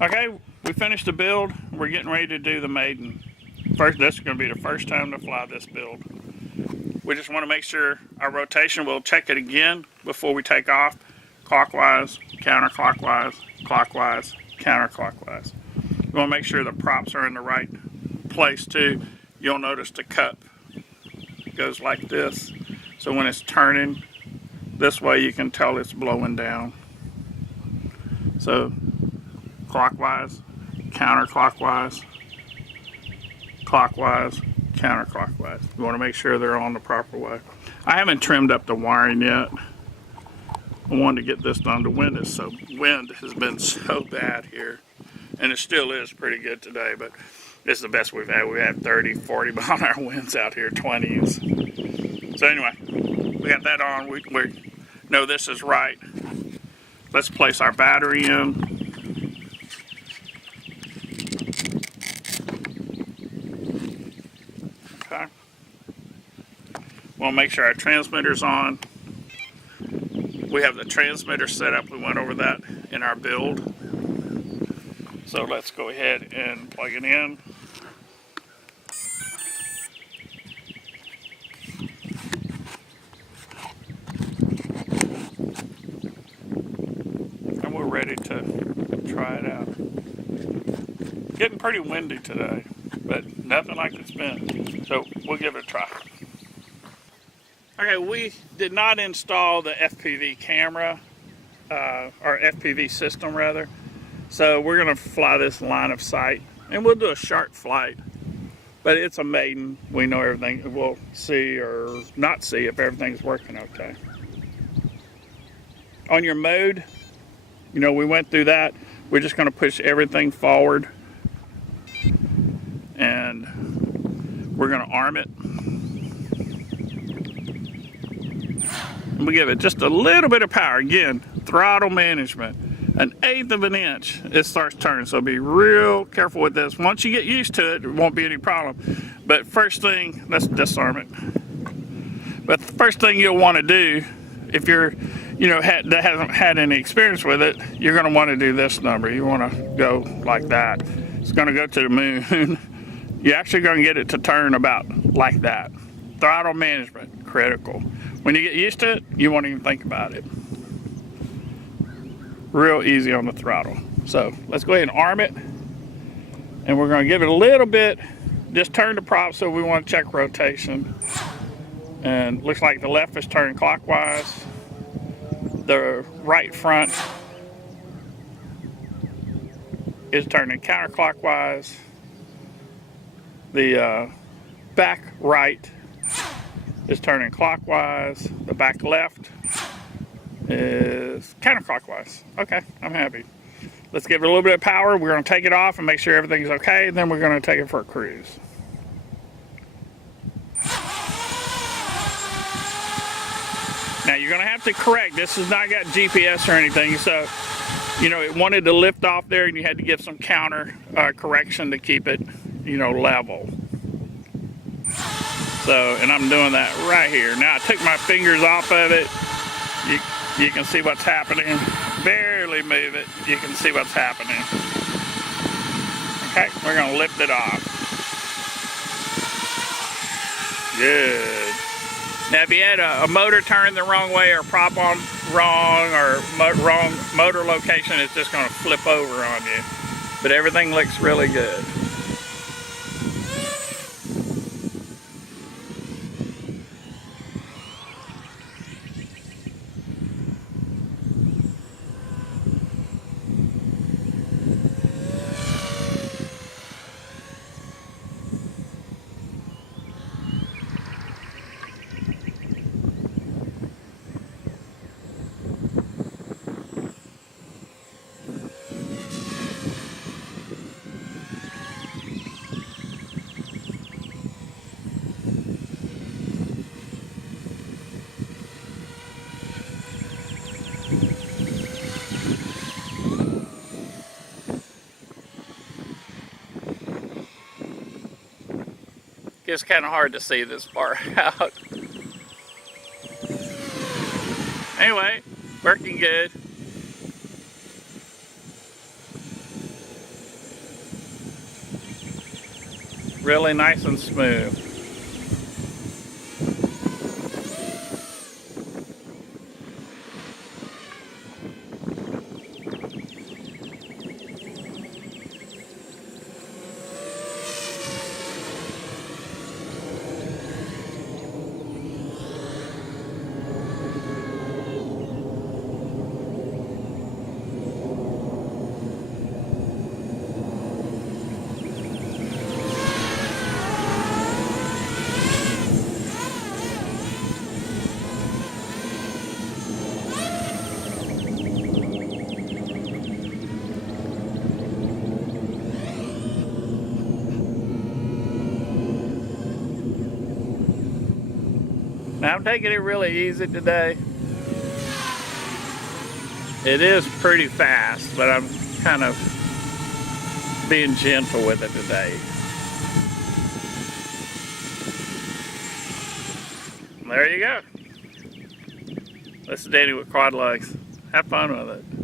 Okay, we finished the build. We're getting ready to do the maiden. First, this is going to be the first time to fly this build. We just want to make sure our rotation, we'll check it again before we take off. Clockwise, counterclockwise, clockwise, counterclockwise. We want to make sure the props are in the right place too. You'll notice the cup goes like this. So when it's turning this way, you can tell it's blowing down. So clockwise, counterclockwise, clockwise, counterclockwise. You want to make sure they're on the proper way. I haven't trimmed up the wiring yet. I wanted to get this done. The wind has been so bad here, and it still is pretty good today, but this is the best we've had. We had 30, 40 mile an hour winds out here, 20s. So anyway, we got that on. We know this is right. Let's place our battery in. Okay. We'll make sure our transmitter's on. We have the transmitter set up. We went over that in our build. So let's go ahead and plug it in. And we're ready to try it out. Getting pretty windy today, but nothing like it's been. So we'll give it a try. Okay, we did not install the FPV camera, or FPV system rather. So we're gonna fly this line of sight, and we'll do a short flight. But it's a maiden. We know everything. We'll see or not see if everything's working okay. On your mode, you know, we went through that. We're just gonna push everything forward, and we're gonna arm it. And we give it just a little bit of power. Again, throttle management. 1/8 of an inch, it starts turning. So be real careful with this. Once you get used to it, it won't be any problem. But first thing, let's disarm it. But the first thing you'll want to do, if you're, you know, that hasn't had any experience with it, you're going to want to do this number. You want to go like that. It's going to go to the moon. You're actually going to get it to turn about like that. Throttle management, critical. When you get used to it, you won't even think about it. Real easy on the throttle. So let's go ahead and arm it. And we're going to give it a little bit. Just turn the prop, so we want to check rotation. And looks like the left is turning clockwise. The right front is turning counterclockwise. The back right is turning clockwise. The back left is counterclockwise. Okay, I'm happy. Let's give it a little bit of power. We're going to take it off and make sure everything's okay. Then we're going to take it for a cruise. Now you're going to have to correct. This has not got GPS or anything, so you know it wanted to lift off there, and you had to give some counter correction to keep it, you know, level. So, and I'm doing that right here. Now I took my fingers off of it. You can see what's happening. Barely move it. You can see what's happening. Okay, we're gonna lift it off. Good. Now if you had a motor turned the wrong way or prop on wrong or wrong motor location, it's just gonna flip over on you. But everything looks really good. It's kind of hard to see this far out. Anyway, working good. Really nice and smooth. Now I'm taking it really easy today. It is pretty fast, but I'm kind of being gentle with it today. There you go. This is Danny with QuadLugs. Have fun with it.